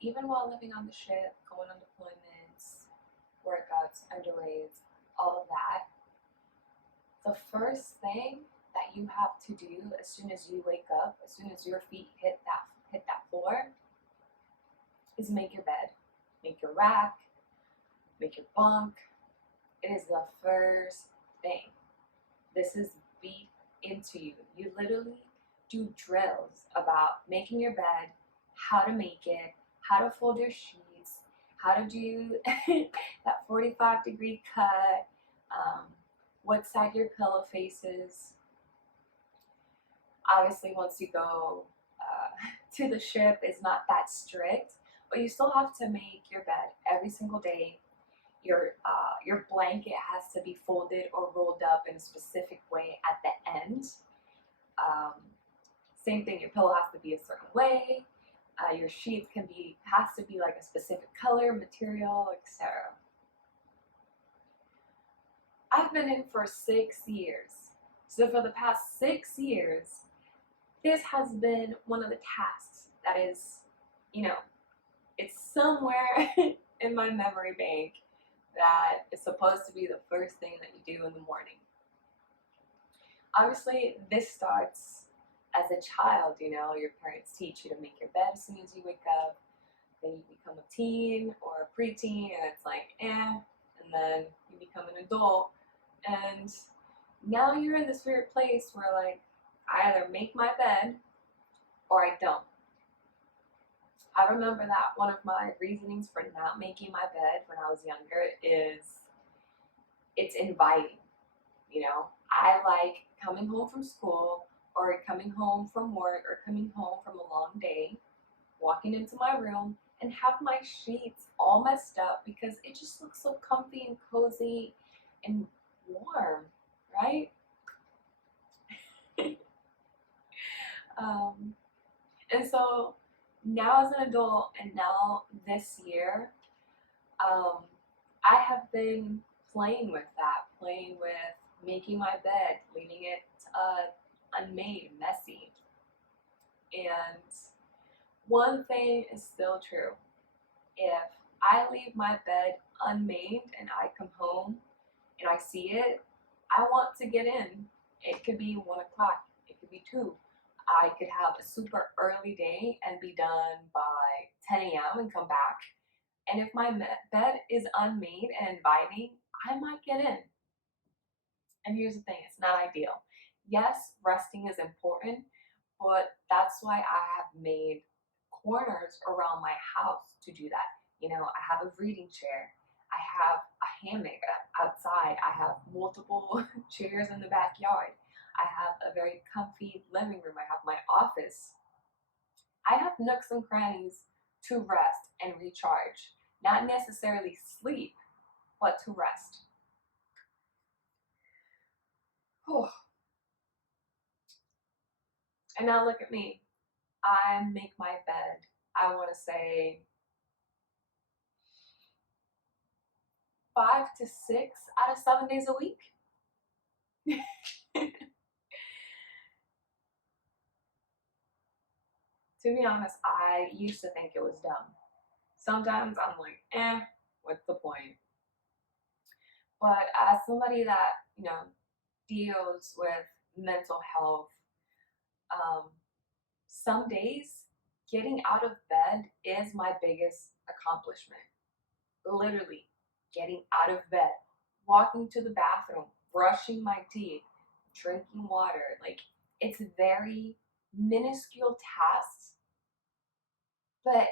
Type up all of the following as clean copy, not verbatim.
even while living on the ship, going on deployments, workouts, underways, all of that, the first thing that you have to do as soon as you wake up, as soon as your feet hit that floor, is make your bed, make your rack, make your bunk. It is the first thing. This is beat into you. You literally do drills about making your bed, how to make it, how to fold your sheets, how to do that 45-degree cut, what side your pillow faces. Obviously, once you go to the ship, it's not that strict, but you still have to make your bed every single day. Your blanket has to be folded or rolled up in a specific way at the end. Um, Same thing, your pillow has to be a certain way. Your sheets has to be like a specific color, material, etc. I've been in for 6 years. So for the past 6 years, this has been one of the tasks that is, it's somewhere in my memory bank that is supposed to be the first thing that you do in the morning. Obviously, this starts as a child, your parents teach you to make your bed as soon as you wake up. Then you become a teen or a preteen, and it's like, and then you become an adult, and now you're in this weird place where, like, I either make my bed or I don't. I remember that one of my reasonings for not making my bed when I was younger is it's inviting. I like coming home from school or coming home from work or coming home from a long day, walking into my room and have my sheets all messed up because it just looks so comfy and cozy and warm, right? And so now as an adult and now this year, I have been playing with making my bed, leaving it unmade, messy. And one thing is still true. If I leave my bed unmade and I come home and I see it, I want to get in. It could be 1 o'clock, it could be 2. I could have a super early day and be done by 10 a.m. and come back. And if my bed is unmade and inviting, I might get in. And here's the thing, it's not ideal. Yes, resting is important, but that's why I have made corners around my house to do that. I have a reading chair. I have a hammock outside. I have multiple chairs in the backyard. I have a very comfy living room. I have my office. I have nooks and crannies to rest and recharge. Not necessarily sleep, but to rest. Whew. And now look at me. I make my bed, I want to say 5 to 6 out of 7 days a week. To be honest, I used to think it was dumb. Sometimes I'm like, what's the point? But as somebody that, deals with mental health, some days getting out of bed is my biggest accomplishment. Literally, getting out of bed, walking to the bathroom, brushing my teeth, drinking water. Like, it's very minuscule tasks, but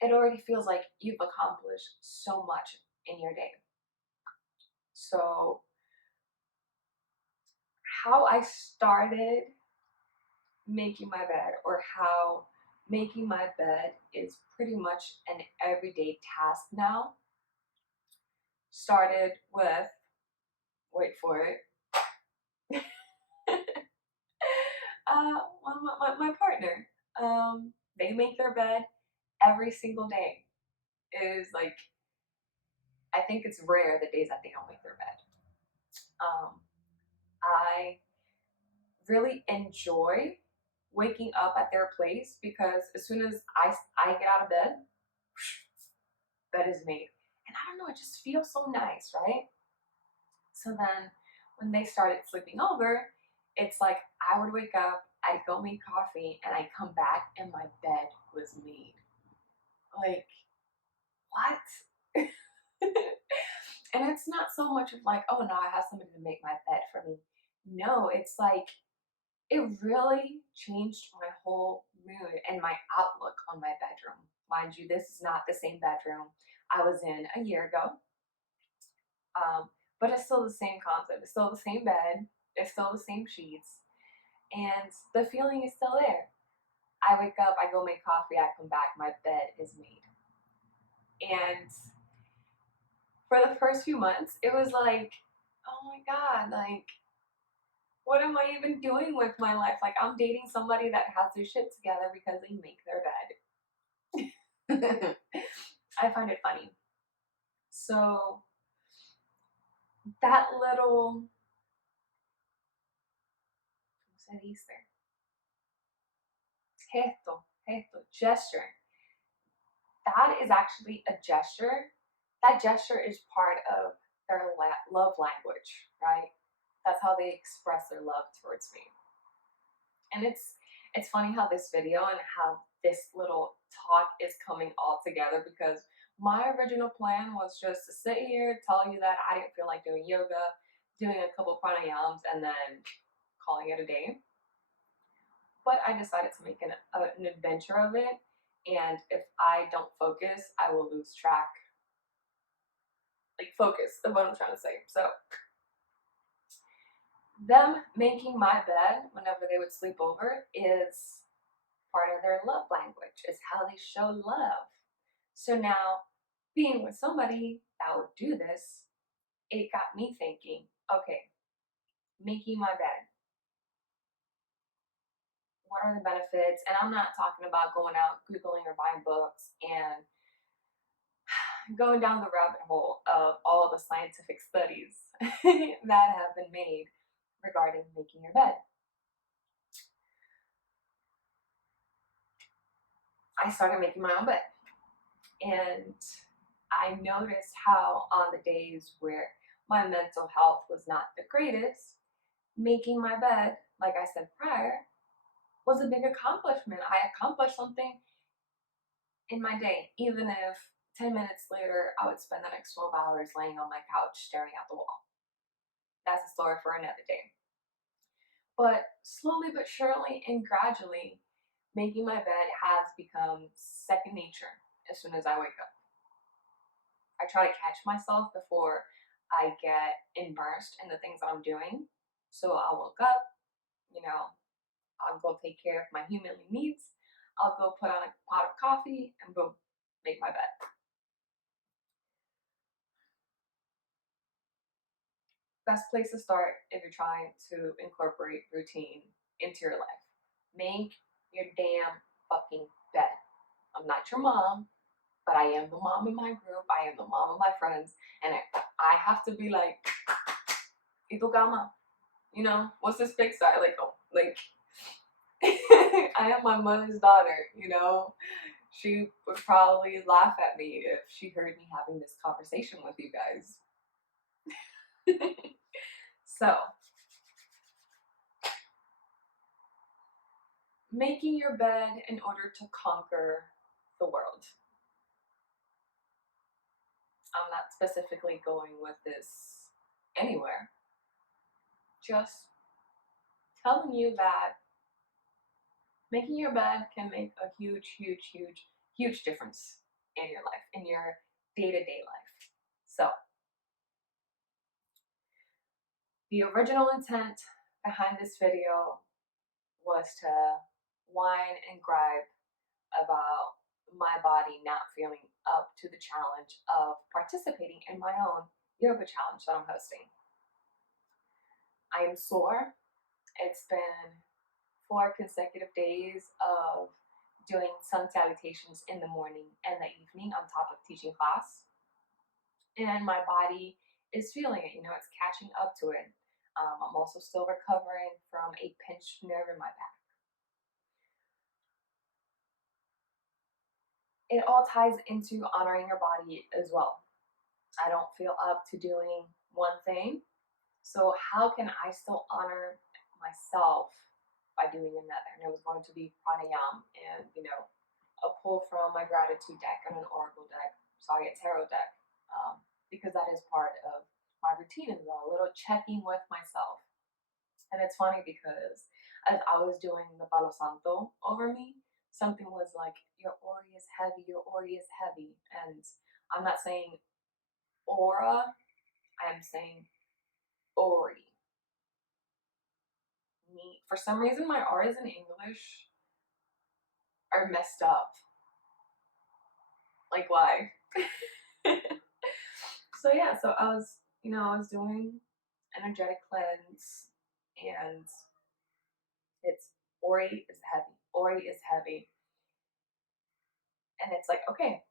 it already feels like you've accomplished so much in your day. So, how I started making my bed, or how making my bed is pretty much an everyday task now, started with, wait for it, my partner. They make their bed every single day. It is like, I think it's rare the days that they don't make their bed. I really enjoy waking up at their place because as soon as I get out of bed, bed is made. And I don't know, it just feels so nice, right? So then when they started sleeping over, it's like I would wake up, I'd go make coffee, and I'd come back and my bed was made. Like, what? And it's not so much of like, oh no, I have somebody to make my bed for me. No, it's like it really changed my whole mood and my outlook on my bedroom. Mind you, this is not the same bedroom I was in a year ago, but it's still the same concept. It's still the same bed. It's still the same sheets, and the feeling is still there. I wake up, I go make coffee, I come back, my bed is made. And for the first few months, it was like, oh my God, like, what am I even doing with my life? Like, I'm dating somebody that has their shit together because they make their bed. I find it funny. So, that little, ¿cómo se dice? Gesture, that is actually a gesture. That gesture is part of their love language, right? That's how they express their love towards me. And it's funny how this video and how this little talk is coming all together, because my original plan was just to sit here, tell you that I didn't feel like doing yoga, doing a couple pranayams, and then calling it a day. But I decided to make an adventure of it, and if I don't focus, I will lose track. Like, focus of what I'm trying to say. So, them making my bed whenever they would sleep over is part of their love language, is how they show love. So now, being with somebody that would do this, it got me thinking, okay, making my bed, what are the benefits? And I'm not talking about going out, Googling or buying books and going down the rabbit hole of all the scientific studies that have been made regarding making your bed. I started making my own bed. And I noticed how on the days where my mental health was not the greatest, making my bed, like I said prior, was a big accomplishment. I accomplished something in my day, even if 10 minutes later I would spend the next 12 hours laying on my couch staring at the wall. That's a story for another day. But slowly but surely and gradually, making my bed has become second nature as soon as I wake up. I try to catch myself before I get immersed in the things that I'm doing. So I'll wake up, I'll go take care of my humanly needs. I'll go put on a pot of coffee and boom, make my bed. Best place to start if you're trying to incorporate routine into your life. Make your damn fucking bed. I'm not your mom, but I am the mom in my group. I am the mom of my friends. And I have to be like, ¿y tu cama? What's this Pixar? Like, I am my mother's daughter, She would probably laugh at me if she heard me having this conversation with you guys. So, making your bed in order to conquer the world. I'm not specifically going with this anywhere. Just telling you that making your bed can make a huge, huge, huge, huge difference in your life, in your day-to-day life. So, the original intent behind this video was to whine and gripe about my body not feeling up to the challenge of participating in my own yoga challenge that I'm hosting. I am sore. It's been 4 consecutive days of doing sun salutations in the morning and the evening on top of teaching class. And my body is feeling it, it's catching up to it. I'm also still recovering from a pinched nerve in my back. it all ties into honoring your body as well. I don't feel up to doing one thing, so how can I still honor myself by doing another? And it was going to be pranayama and, a pull from my gratitude deck and an oracle deck, sorry, a tarot deck, because that is part of my routine as well, a little checking with myself. And it's funny because as I was doing the Palo Santo over me, something was like, your aura is heavy, your aura is heavy. And I'm not saying aura, I am saying ori. Me, for some reason, my R's in English are messed up. Like, why? So yeah, so I was doing energetic cleanse, and it's ori is heavy. Ori is heavy. And it's like, okay,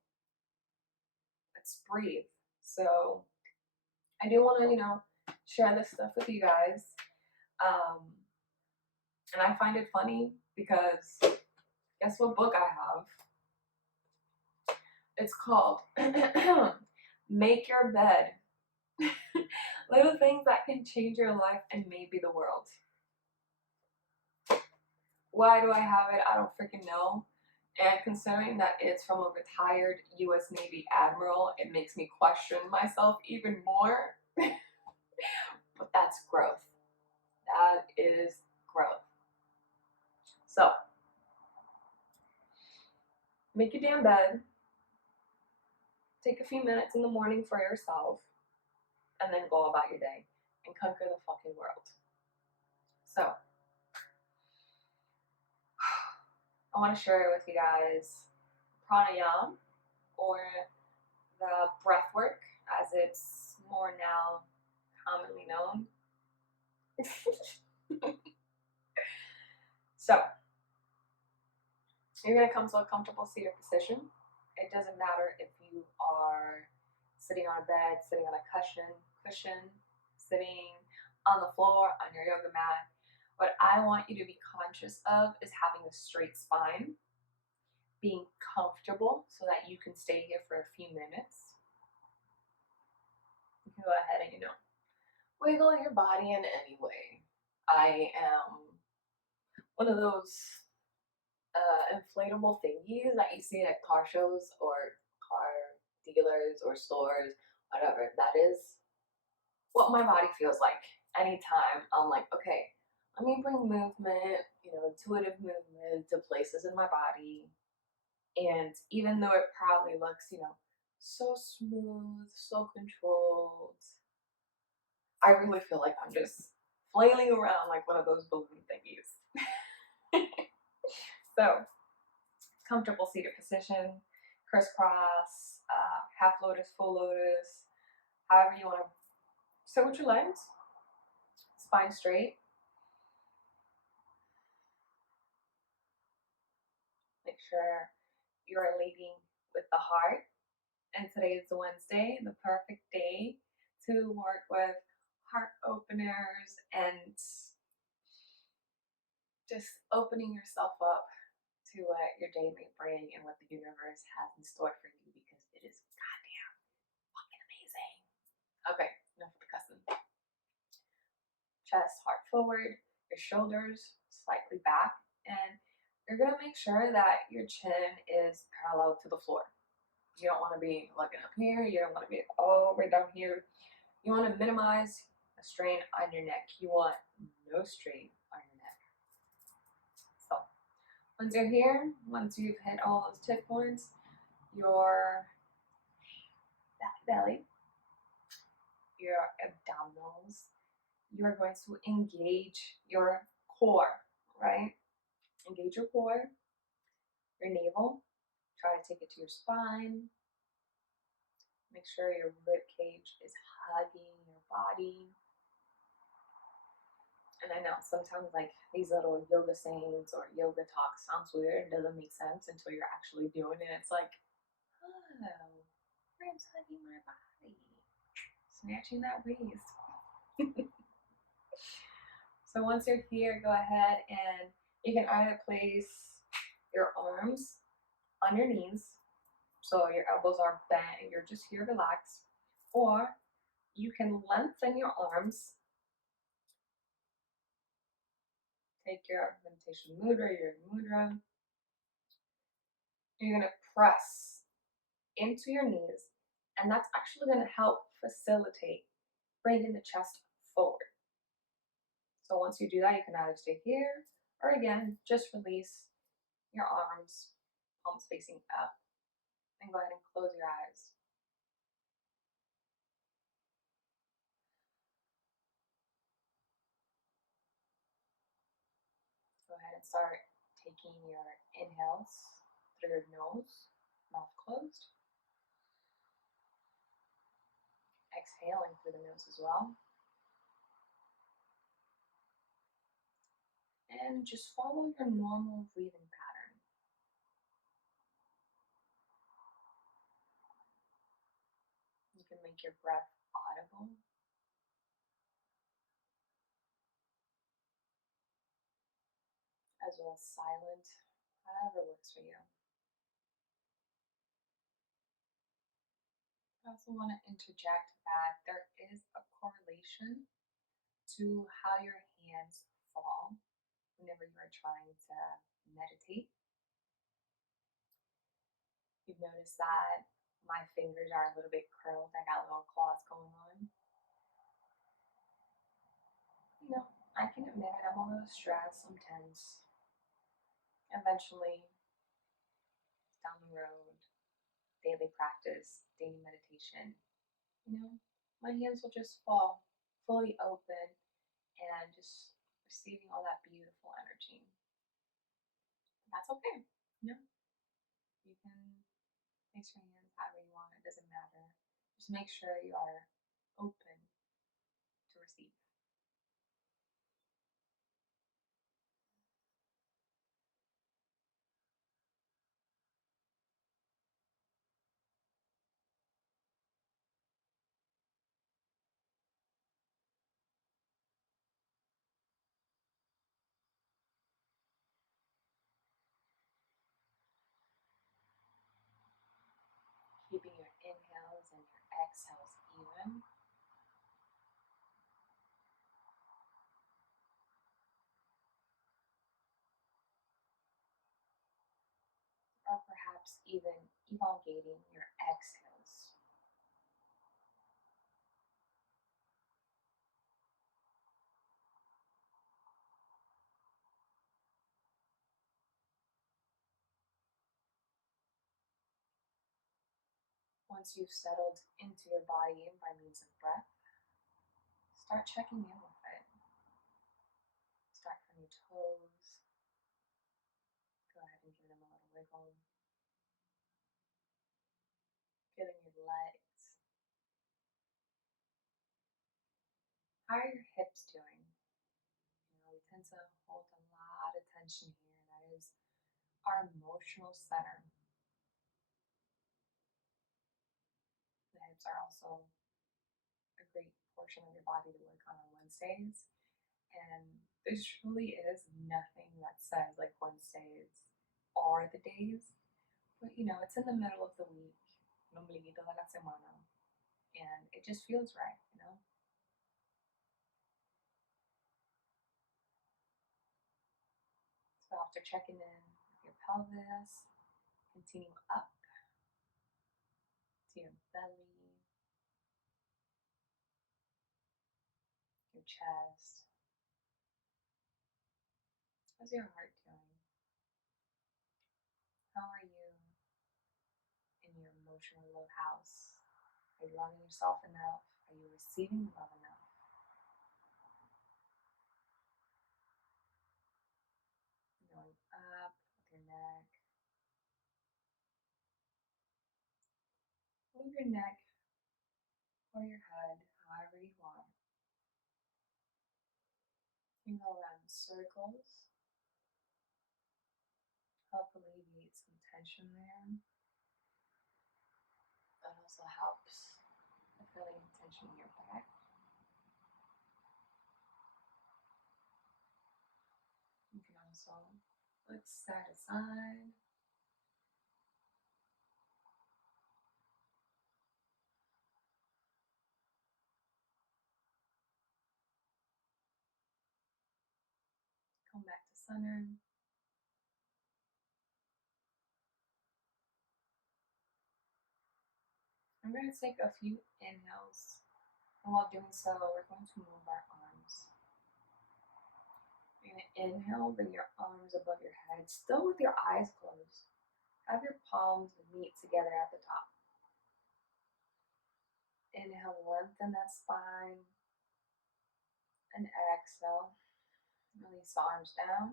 let's breathe. So I do want to, share this stuff with you guys. And I find it funny because guess what book I have? It's called Make Your Bed. Little things that can change your life and maybe the world. Why do I have it? I don't freaking know. And considering that it's from a retired US Navy admiral, it makes me question myself even more. But that's growth. That is growth. So, make your damn bed. Take a few minutes in the morning for yourself. And then go about your day and conquer the fucking world. So, I want to share with you guys pranayama, or the breath work as it's more now commonly known. So, you're going to come to a comfortable seated position. It doesn't matter if you are sitting on a bed, sitting on a cushion, sitting on the floor, on your yoga mat. What I want you to be conscious of is having a straight spine, being comfortable so that you can stay here for a few minutes. You can go ahead and, wiggle your body in any way. I am one of those inflatable thingies that you see at car shows or car dealers or stores, whatever. That is what my body feels like. Anytime I'm like, okay, let me bring movement, intuitive movement to places in my body. And even though it probably looks, so smooth, so controlled, I really feel like I'm just flailing around like one of those balloon thingies. So, comfortable seated position, crisscross, half lotus, full lotus, however you want to sit with your legs, spine straight. Make sure you're leading with the heart. And today is Wednesday, the perfect day to work with heart openers and just opening yourself up to what your day may bring and what the universe has in store for you, because it is goddamn fucking amazing. Okay, enough with the cussing. Chest, heart forward, your shoulders slightly back, and you're gonna make sure that your chin is parallel to the floor. You don't want to be looking up here, you don't want to be all the way down here. You want to minimize a strain on your neck. You want no strain on your neck. So, once you're here, once you've hit all those tip points, your belly, your abdominals, you're going to engage your core, right? Engage your core, your navel. Try to take it to your spine. Make sure your rib cage is hugging your body. And I know sometimes like these little yoga sayings or yoga talk sounds weird and doesn't make sense until you're actually doing it. It's like, oh, ribs hugging my body, snatching that waist. So once you're here, go ahead and you can either place your arms on your knees So your elbows are bent, you're just here relaxed. Or you can lengthen your arms. Take your meditation mudra, your mudra. You're gonna press into your knees, and that's actually gonna help facilitate bringing the chest forward. So once you do that, you can either stay here or again, just release your arms, palms facing up, and go ahead and close your eyes. Go ahead and start taking your inhales through your nose, mouth closed. Exhaling through the nose as well. And just follow your normal breathing pattern. You can make your breath audible, as well as silent, however works for you. I also want to interject that there is a correlation to how your hands fall whenever you are trying to meditate. You've noticed that my fingers are a little bit curled, I got little claws going on. You know, I can admit it, I'm a little stressed, I'm tense. Eventually, down the road, daily practice, daily meditation, you know, my hands will just fall fully open and just receiving all that beautiful energy. And that's okay. You know, you can place your hands however you want, it doesn't matter. Just make sure you are open to receive. Keeping your inhales and your exhales even. Or perhaps even elongating your exhales. Once you've settled into your body by means of breath, start checking in with it. Start from your toes. Go ahead and give them a little wiggle. Feeling your legs. How are your hips doing? You know, we tend to hold a lot of tension here. That is our emotional center. The hips are also a great portion of your body to work on Wednesdays. And there truly is nothing that says like Wednesdays are the days. But you know, it's in the middle of the week, el ombliguito de la semana, and it just feels right, you know? So after checking in with your pelvis, continue up to your belly, your chest. How's your heart doing? How are you in your emotional low house? Are you loving yourself enough? Are you receiving love enough? Going up with your neck. Move your neck or your head however you want. You can go around in circles. Help alleviate some tension there. That also helps with feeling tension in your back. You can also look side to side. center. I'm going to take a few inhales, and while doing so, we're going to move our arms. You're going to inhale, bring your arms above your head, still with your eyes closed. Have your palms meet together at the top. Inhale, lengthen that spine, and exhale. Release the arms down.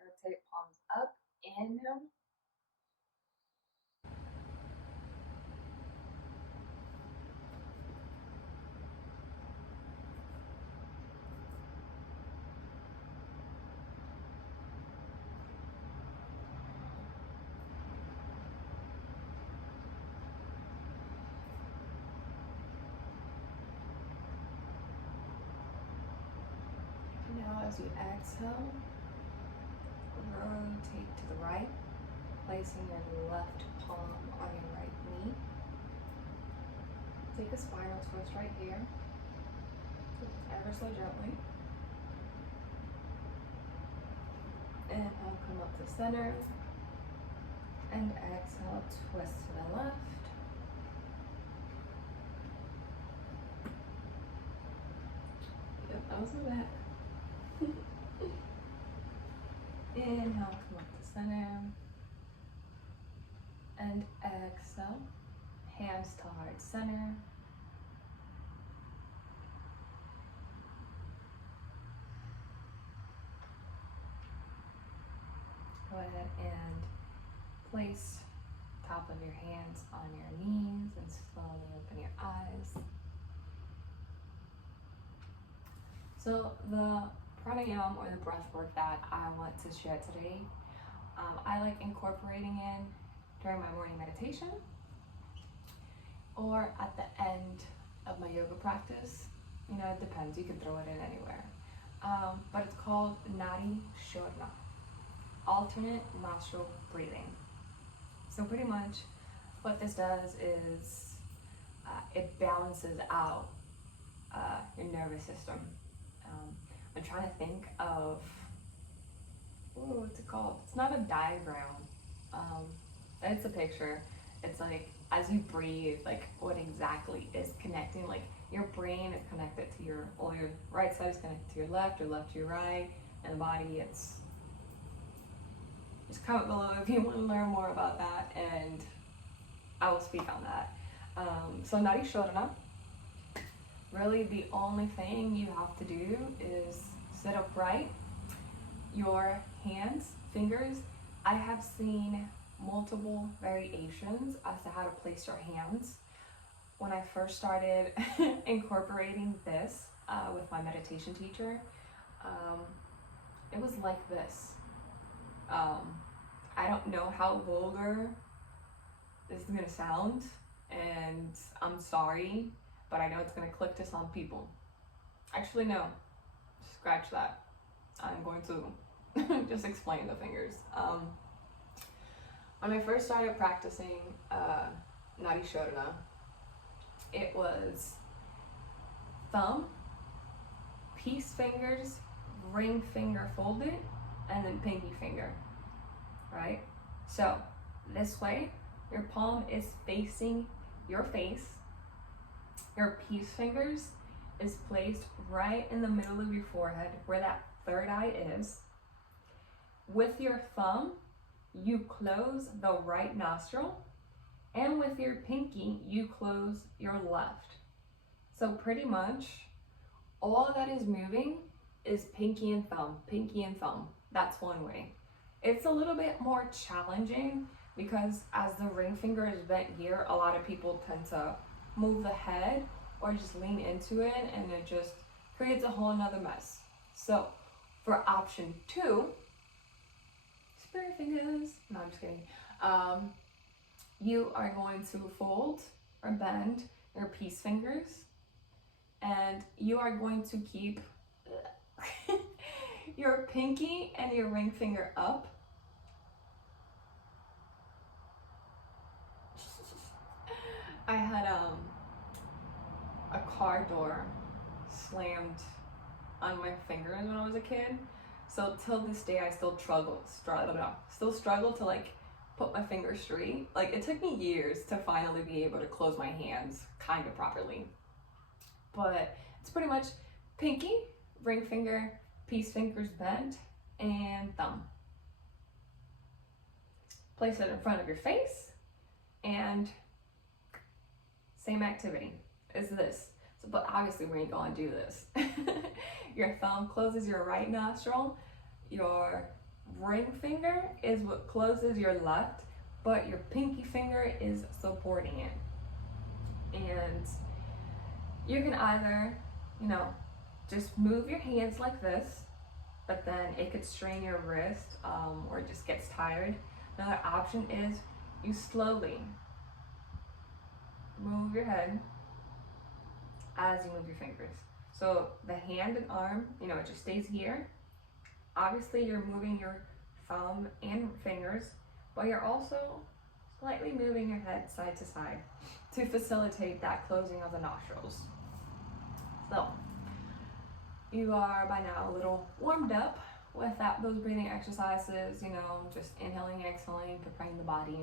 Rotate palms up. Inhale. Now as you exhale, rotate to the right, placing your left palm on your right knee. Take a spiral twist right here, ever so gently. Inhale, come up to center, and exhale, twist to the left. Yep, that was the back. Inhale, come up to center, and exhale, hands to heart center. Go ahead and place top of your hands on your knees and slowly open your eyes. So the pranayama, or the breath work that I want to share today, I like incorporating in during my morning meditation or at the end of my yoga practice. You know, it depends, you can throw it in anywhere. But it's called Nadi Shodhana, alternate nostril breathing. So pretty much what this does is it balances out your nervous system. I'm trying to think of, what's it called? It's not a diagram. It's a picture. It's like as you breathe, like what exactly is connecting. Like your brain is connected to your right side is connected to your left to your right, and the body, it's just comment below if you want to learn more about that, and I will speak on that. So Nadi Shodhana, really the only thing you have to do is sit upright. Your hands, fingers, I have seen multiple variations as to how to place your hands. When I first started incorporating this with my meditation teacher, it was like this. I don't know how vulgar this is gonna sound, and I'm sorry, but I know it's gonna click to some people. Actually, no, scratch that. I'm going to just explain the fingers. When I first started practicing Nadi Shodhana, it was thumb, peace fingers, ring finger folded, and then pinky finger, right? So this way, your palm is facing your face. Your peace fingers is placed right in the middle of your forehead where that third eye is. With your thumb, you close the right nostril, and with your pinky, you close your left. So pretty much all that is moving is pinky and thumb, pinky and thumb. That's one way. It's a little bit more challenging because as the ring finger is bent here, a lot of people tend to move the head or just lean into it, and it just creates a whole nother mess. So for option 2, spirit fingers, no, I'm just kidding. You are going to fold or bend your peace fingers, and you are going to keep your pinky and your ring finger up. I had a car door slammed on my fingers when I was a kid. So till this day, I still struggle to like put my fingers straight. Like it took me years to finally be able to close my hands kind of properly. But it's pretty much pinky, ring finger, peace fingers bent, and thumb. Place it in front of your face, and same activity as this. So, but obviously we ain't gonna do this. Your thumb closes your right nostril. Your ring finger is what closes your left, but your pinky finger is supporting it. And you can either, just move your hands like this, but then it could strain your wrist or it just gets tired. Another option is you slowly move your head as you move your fingers. So the hand and arm, it just stays here. Obviously you're moving your thumb and fingers, but you're also slightly moving your head side to side to facilitate that closing of the nostrils. So you are by now a little warmed up with those breathing exercises, just inhaling and exhaling, preparing the body.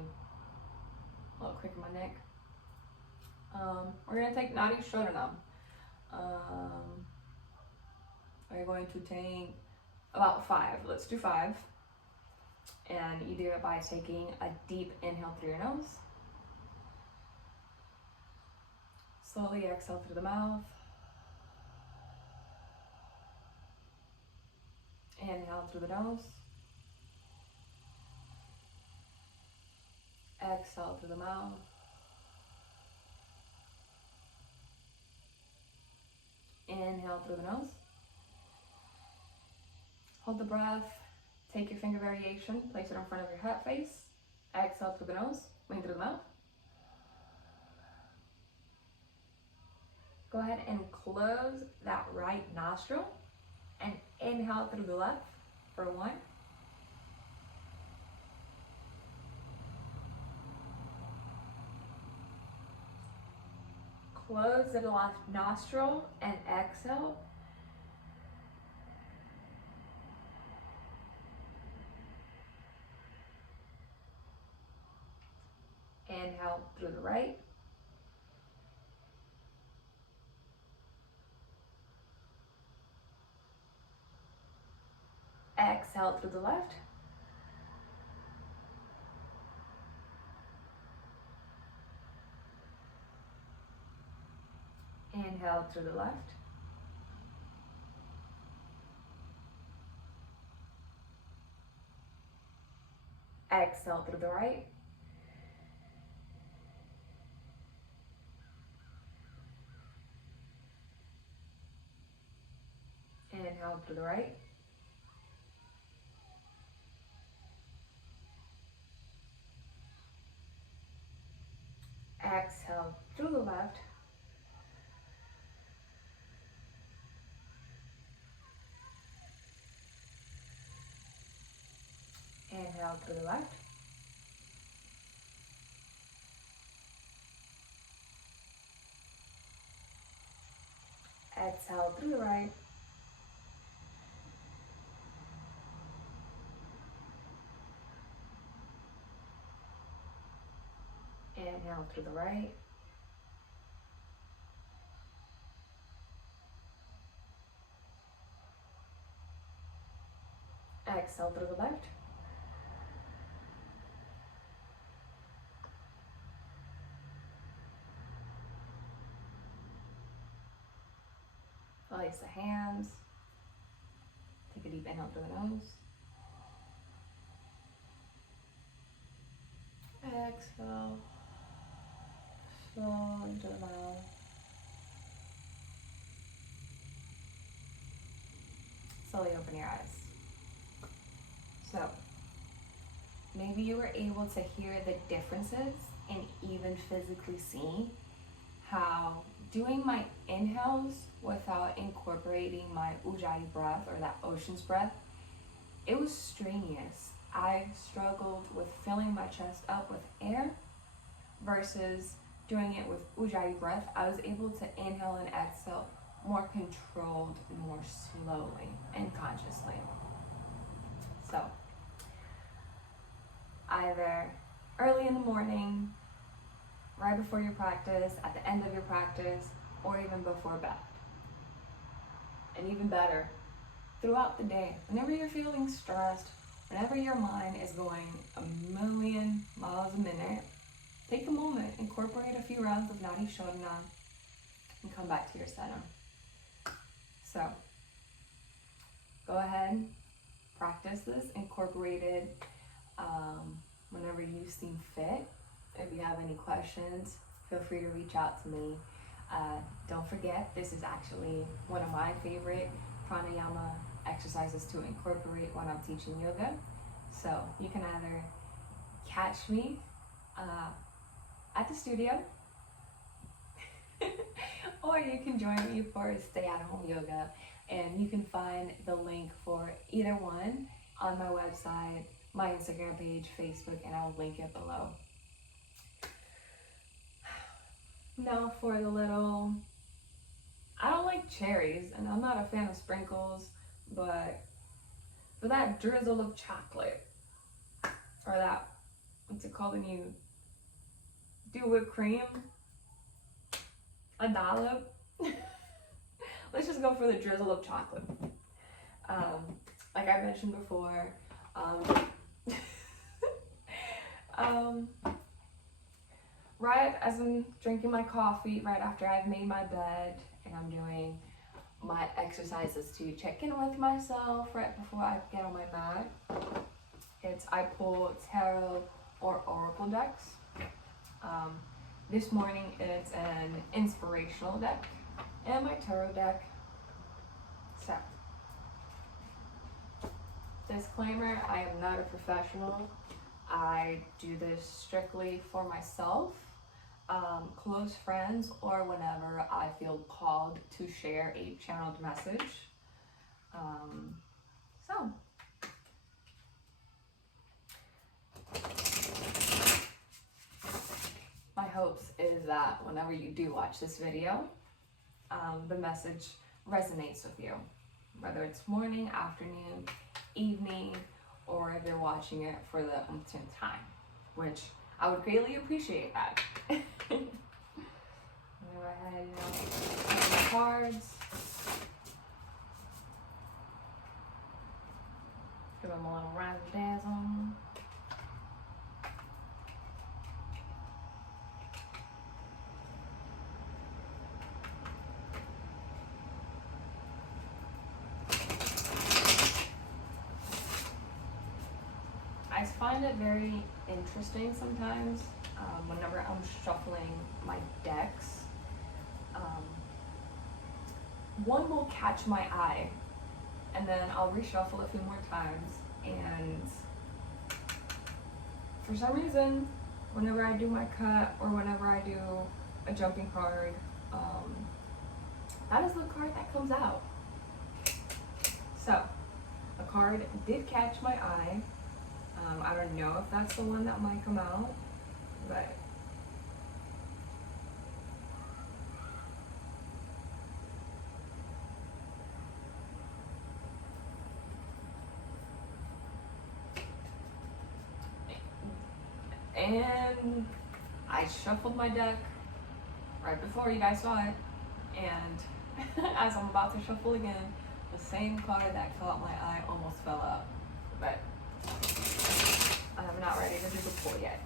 A little quick in my neck. We're going to take Nadi Shodhana. We're going to take about 5. Let's do 5. And you do it by taking a deep inhale through your nose. Slowly exhale through the mouth. Inhale through the nose. Exhale through the mouth. Inhale through the nose. Hold the breath. Take your finger variation. Place it in front of your heart face. Exhale through the nose. Through the mouth. Go ahead and close that right nostril. And inhale through the left for 1. Close the left nostril and exhale. Inhale through the right. Exhale through the left. Inhale through the left. Exhale through the right. Inhale through the right. Exhale through the left. Inhale through the left. Exhale through the right. Inhale through the right. Exhale through the left. Place the hands. Take a deep inhale through the nose. Exhale. Slowly into the mouth. Slowly open your eyes. So, maybe you were able to hear the differences and even physically see how doing my inhales without incorporating my ujjayi breath or that ocean's breath, it was strenuous. I struggled with filling my chest up with air versus doing it with Ujjayi breath, I was able to inhale and exhale more controlled, more slowly and consciously. So, either early in the morning, right before your practice, at the end of your practice, or even before bed. And even better, throughout the day, whenever you're feeling stressed, whenever your mind is going a million miles a minute, take a moment, incorporate a few rounds of Nadi Shodhana, and come back to your center. So, go ahead, practice this, incorporate it whenever you seem fit. If you have any questions, feel free to reach out to me. Don't forget, this is actually one of my favorite pranayama exercises to incorporate when I'm teaching yoga. So you can either catch me at the studio or you can join me for stay-at-home yoga, and you can find the link for either one on my website, my Instagram page, Facebook, and I'll link it below. Now for the little, I don't like cherries and I'm not a fan of sprinkles, but for that drizzle of chocolate, or that, what's it called when you do whipped cream? A dollop? Let's just go for the drizzle of chocolate. Like I mentioned before, right as I'm drinking my coffee, right after I've made my bed and I'm doing my exercises to check in with myself right before I get on my mat, I pull tarot or oracle decks. This morning it's an inspirational deck and my tarot deck. So, disclaimer, I am not a professional. I do this strictly for myself, close friends, or whenever I feel called to share a channeled message. So, my hopes is that whenever you do watch this video, the message resonates with you, whether it's morning, afternoon, evening, or if you're watching it for the umpteenth time, which I would greatly appreciate that. Go ahead, take the cards, give them a little razzle dazzle. I find it very interesting sometimes whenever I'm shuffling my decks. One will catch my eye, and then I'll reshuffle a few more times, and for some reason, whenever I do my cut or whenever I do a jumping card, that is the card that comes out. So, a card did catch my eye. I don't know if that's the one that might come out, but and I shuffled my deck right before you guys saw it, and as I'm about to shuffle again, the same card that caught my eye almost fell out, but I'm not ready to do the pull yet.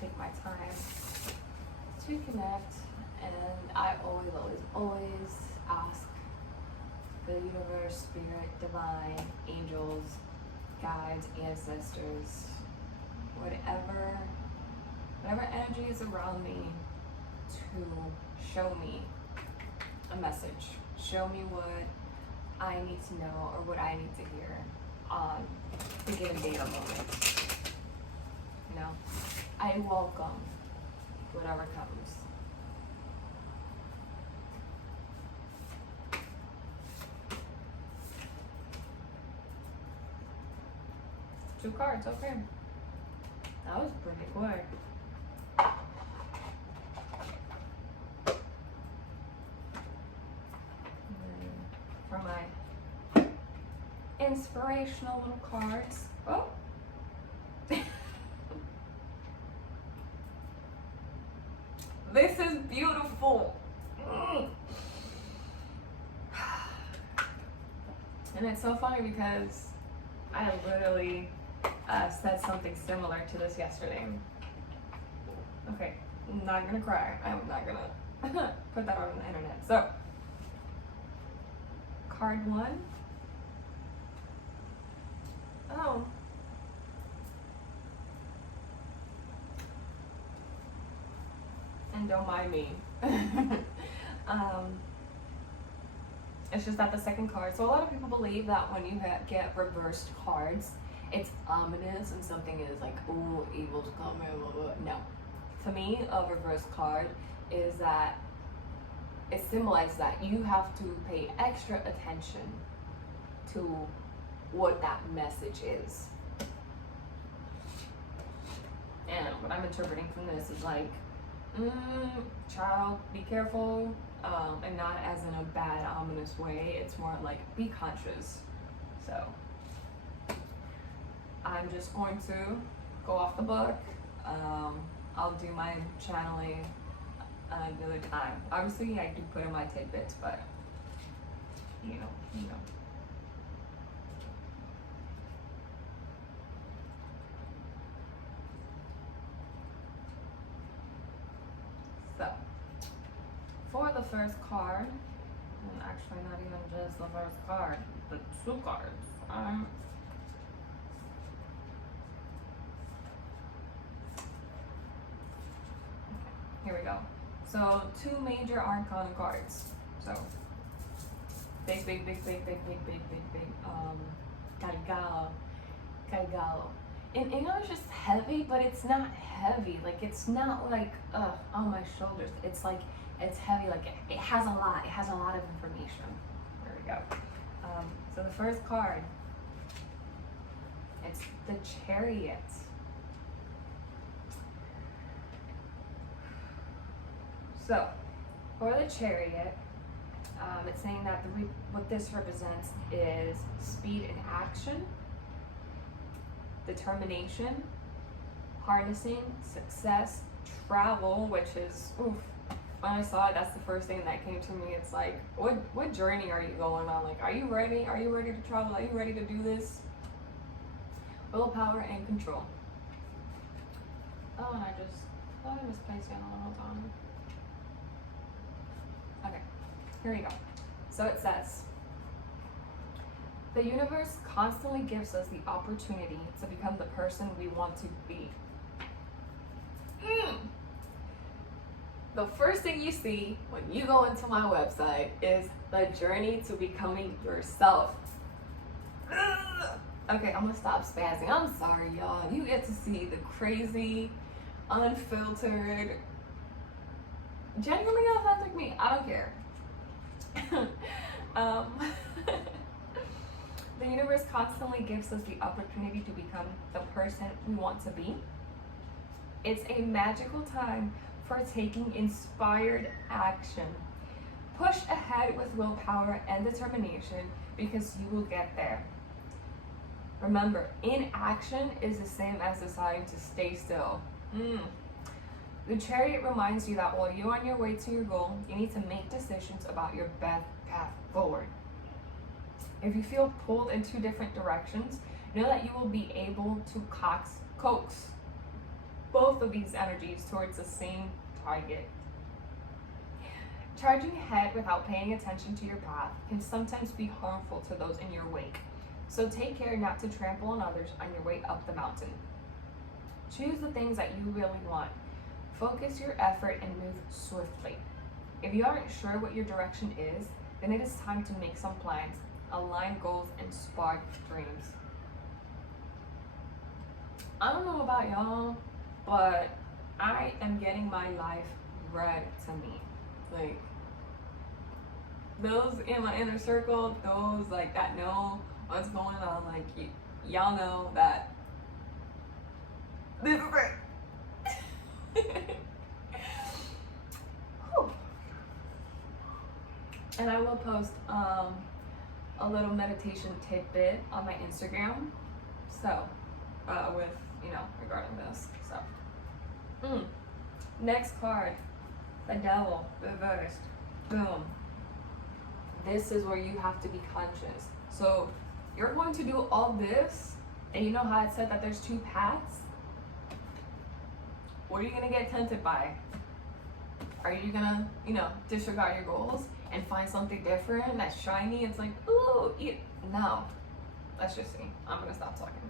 Take my time to connect, and I always ask the universe, spirit, divine, angels, guides, ancestors, whatever energy is around me, to show me a message, show me what I need to know or what I need to hear on the given day or moment. You know, I welcome whatever comes. 2 cards, okay. That was pretty quick. For my inspirational little cards. Oh! This is beautiful! And it's so funny because I literally said something similar to this yesterday. Okay, I'm not gonna cry. I'm not gonna put that on the internet. So, card 1. Oh. And don't mind me. It's just that the second card. So a lot of people believe that when you get reversed cards, it's ominous and something is like, oh, evil's coming, blah, blah. No. For me, a reversed card is that it symbolizes that you have to pay extra attention to what that message is. And what I'm interpreting from this is like, child, be careful, and not as in a bad, ominous way. It's more like, be conscious. So, I'm just going to go off the book. I'll do my channeling another time. Obviously, I do put in my tidbits, but, you know. So, for the first card, and actually not even just the first card, the 2 cards. Here we go. So 2 major arcana cards. So big. Galgalo. In English, it's heavy, but it's not heavy. Like, it's not like on my shoulders. It's like, it's heavy. Like, it has a lot. It has a lot of information. There we go. So the first card, it's the Chariot. So, for the Chariot, it's saying that what this represents is speed in action, determination, harnessing, success, travel, which is, oof. When I saw it, that's the first thing that came to me. It's like, what journey are you going on? Like, are you ready? Are you ready to travel? Are you ready to do this? Willpower and control. Oh, and I misplaced it a little time. Okay, here we go. So it says, the universe constantly gives us the opportunity to become the person we want to be. The first thing you see when you go into my website is the journey to becoming yourself. Okay, I'm gonna stop spazzing. I'm sorry, y'all. You get to see the crazy, unfiltered, genuinely authentic me. I don't care. The universe constantly gives us the opportunity to become the person we want to be. It's a magical time for taking inspired action. Push ahead with willpower and determination because you will get there. Remember, inaction is the same as deciding to stay still. The Chariot reminds you that while you're on your way to your goal, you need to make decisions about your best path forward. If you feel pulled in 2 different directions, know that you will be able to coax both of these energies towards the same target. Charging ahead without paying attention to your path can sometimes be harmful to those in your wake, so take care not to trample on others on your way up the mountain. Choose the things that you really want. Focus your effort and move swiftly. If you aren't sure what your direction is, then it is time to make some plans, align goals, and spark dreams. I don't know about y'all, but I am getting my life read to me. Like, those in my inner circle, those like that know what's going on, like y'all know that This is it. And I will post a little meditation tidbit on my Instagram. So, with, regarding this. So, next card, the Devil reversed. Boom. This is where you have to be conscious. So, you're going to do all this, and you know how it said that there's two paths? What are you going to get tempted by? Are you going to, disregard your goals and find something different that's shiny? It's like, ooh, no. Let's just see. I'm going to stop talking.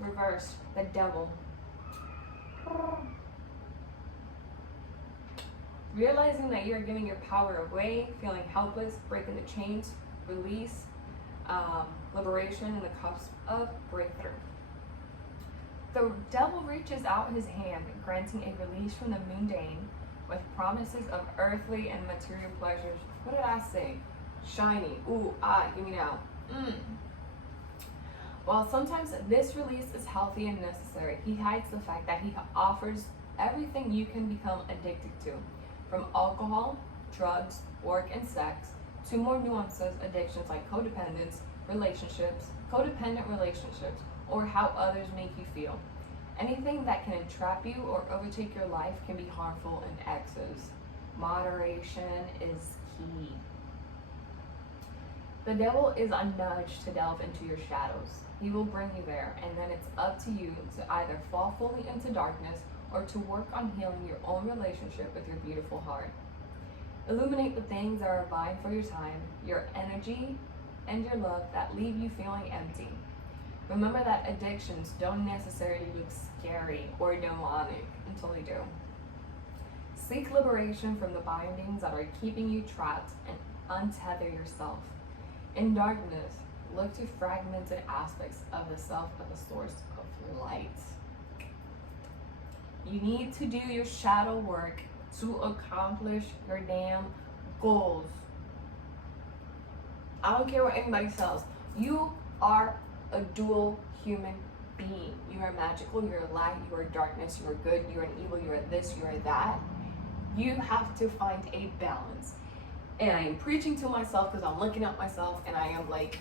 Reverse, the Devil. Realizing that you're giving your power away, feeling helpless, breaking the chains, release, liberation, and the cusp of breakthrough. The Devil reaches out his hand, granting a release from the mundane with promises of earthly and material pleasures. What did I say? Shiny. Ooh, give me now. While sometimes this release is healthy and necessary, he hides the fact that he offers everything you can become addicted to, from alcohol, drugs, work, and sex, to more nuances addictions like codependent relationships, or how others make you feel. Anything that can entrap you or overtake your life can be harmful in excess. Moderation is key. The Devil is a nudge to delve into your shadows. He will bring you there, and then it's up to you to either fall fully into darkness or to work on healing your own relationship with your beautiful heart. Illuminate the things that are vying for your time, your energy, and your love that leave you feeling empty. Remember that addictions don't necessarily look scary or demonic until they do. Seek liberation from the bindings that are keeping you trapped and untether yourself. In darkness, look to fragmented aspects of the self as a source of light. You need to do your shadow work to accomplish your damn goals. I don't care what anybody says. You are a dual human being. You are magical, you're light, you are darkness, you are good, you are evil, you are this, you are that. You have to find a balance. And I am preaching to myself because I'm looking at myself, and I am like,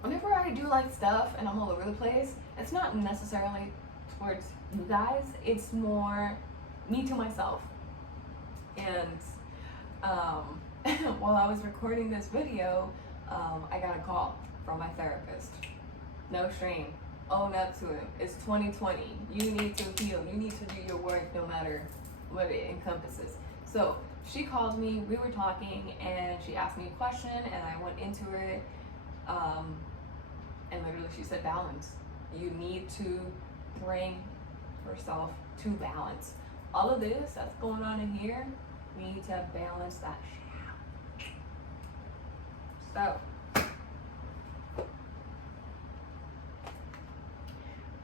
whenever I do like stuff and I'm all over the place, it's not necessarily towards you guys, it's more me to myself. And while I was recording this video, I got a call from my therapist. No shame, own up to it. It's 2020. You need to heal. You need to do your work no matter what it encompasses. So she called me, we were talking, and she asked me a question, and I went into it. And literally she said balance. You need to bring yourself to balance. All of this that's going on in here, we need to balance that shit out. So,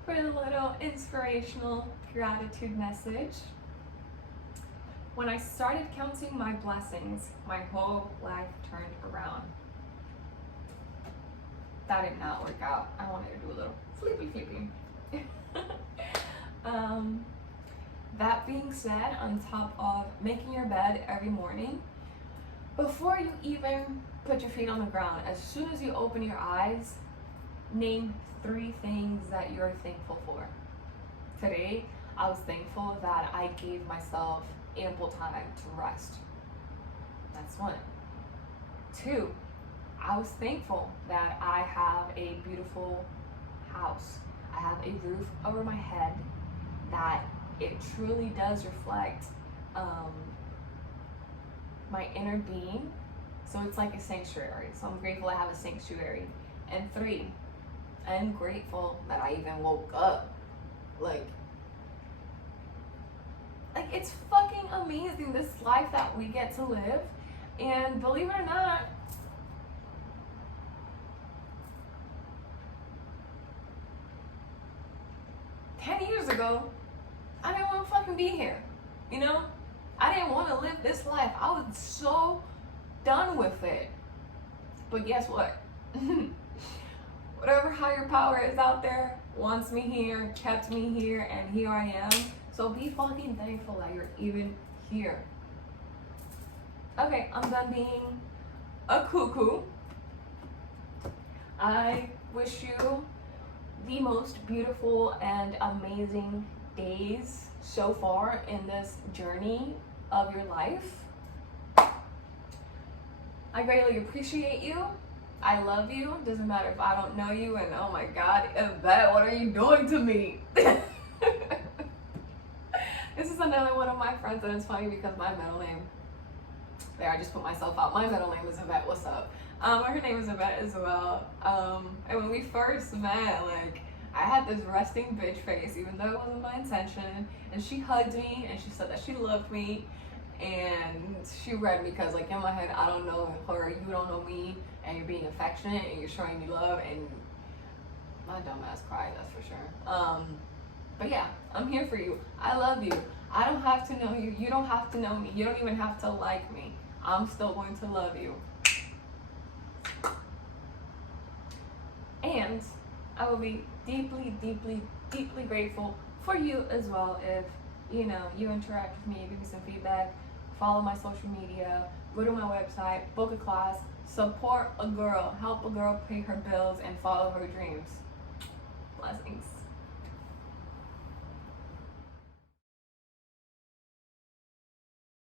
for the little inspirational gratitude message, when I started counting my blessings, my whole life turned around. That did not work out. I wanted to do a little flippy. That being said, on top of making your bed every morning, before you even put your feet on the ground, as soon as you open your eyes, name 3 things that you're thankful for. Today, I was thankful that I gave myself ample time to rest. That's 1. 2, I was thankful that I have a beautiful house. I have a roof over my head, that it truly does reflect my inner being. So it's like a sanctuary. So I'm grateful I have a sanctuary. And 3, I'm grateful that I even woke up. Like it's fucking amazing, this life that we get to live. And believe it or not, years ago, I didn't want to fucking be here. I didn't want to live this life. I was so done with it. But guess what? whatever higher power is out there wants me here, kept me here, and here I am. So be fucking thankful that you're even here. Okay, I'm done being a cuckoo. I wish you the most beautiful and amazing days so far in this journey of your life. I greatly appreciate you. I love you. Doesn't matter if I don't know you, and oh my god, Yvette, what are you doing to me? This is another one of my friends, and it's funny because my middle name, there, I just put myself out. My middle name is Yvette. What's up? Her name is Yvette as well. And when we first met, like, I had this resting bitch face, even though it wasn't my intention. And she hugged me, and she said that she loved me. And she read me because, like, in my head, I don't know her, you don't know me, and you're being affectionate, and you're showing me love, and my dumb ass cried, that's for sure. But yeah, I'm here for you. I love you. I don't have to know you. You don't have to know me. You don't even have to like me. I'm still going to love you. And I will be deeply, deeply, deeply grateful for you as well if, you know, you interact with me, give me some feedback, follow my social media, go to my website, book a class, support a girl, help a girl pay her bills, and follow her dreams. Blessings.